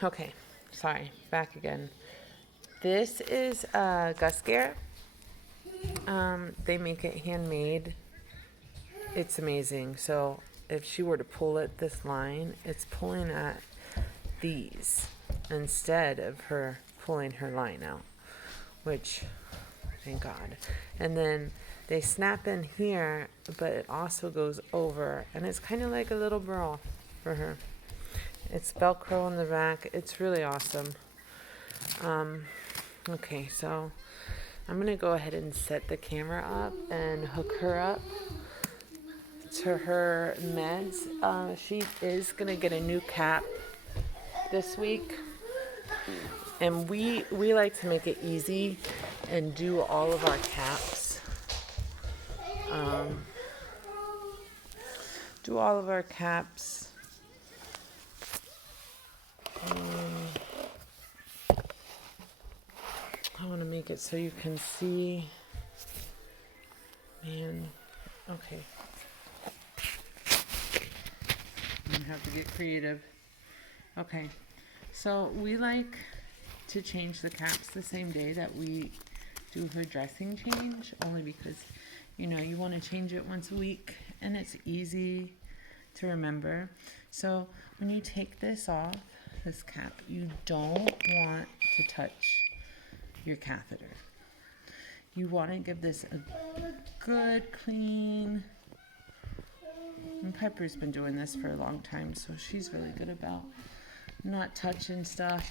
Okay, sorry, back again. This is Gus Gear. They make it handmade. It's amazing. So if she were to pull it this line, it's pulling at these instead of her pulling her line out, which thank God. And then they snap in here, but it also goes over, and it's kind of like a little bra for her. It's Velcro on the back. It's really awesome. Okay, so I'm going to go ahead and set the camera up and hook her up to her meds. She is going to get a new cap this week. And we like to make it easy and do all of our caps. Do all of our caps. I want to make it so you can see. Man, okay. You have to get creative. Okay, so we like to change the caps the same day that we do her dressing change, only because, you know, you want to change it once a week and it's easy to remember. So when you take this off, this cap, you don't want to touch your catheter. You want to give this a good clean. And Pepper's been doing this for a long time, so she's really good about not touching stuff.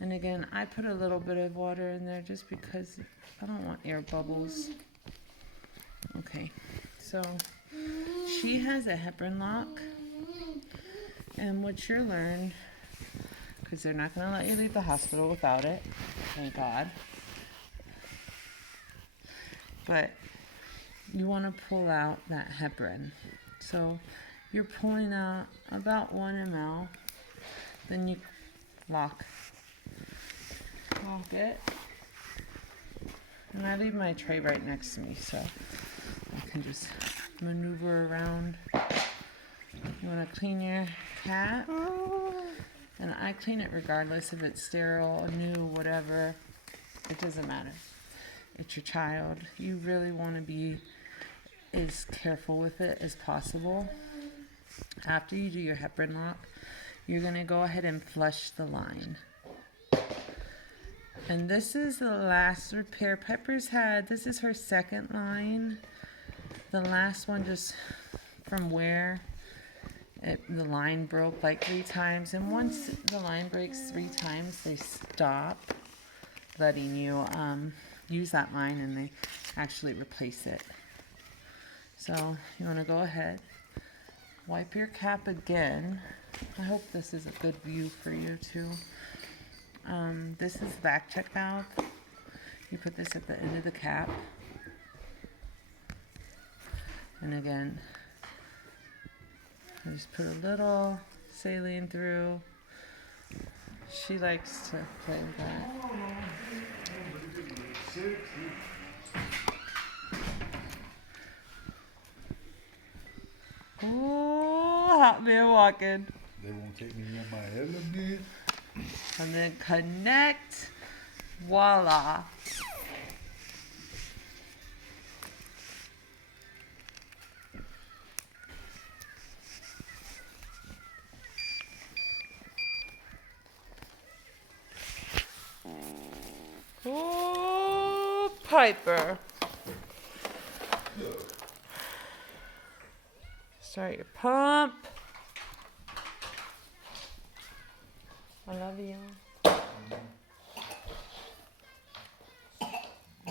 And again, I put a little bit of water in there just because I don't want air bubbles. Okay, so she has a heparin lock. And what you'll learn, because they're not going to let you leave the hospital without it, thank God. But you want to pull out that heparin. So you're pulling out about 1 ml. Then you lock it. And I leave my tray right next to me, so I can just maneuver around. You want to clean your cap. And I clean it regardless if it's sterile, new, whatever. It doesn't matter. It's your child. You really want to be as careful with it as possible. After you do your heparin lock, you're going to go ahead and flush the line. And this is the last repair Pepper's had. This is her second line. The last one, just from where the line broke like 3 times. And once the line breaks 3 times, they stop letting you use that line, and they actually replace it. So you want to go ahead, wipe your cap again. I hope this is a good view for you too. This is back check valve. You put this at the end of the cap. And again, I just put a little saline through. She likes to play with that. Oh, hot man walking. They won't take me in my element. And then connect. Voila. Oh, Piper. Start your pump. I love you.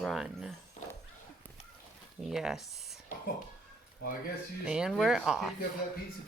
Run. Yes. Oh, well, I guess you just, And we're just off. pick up that piece of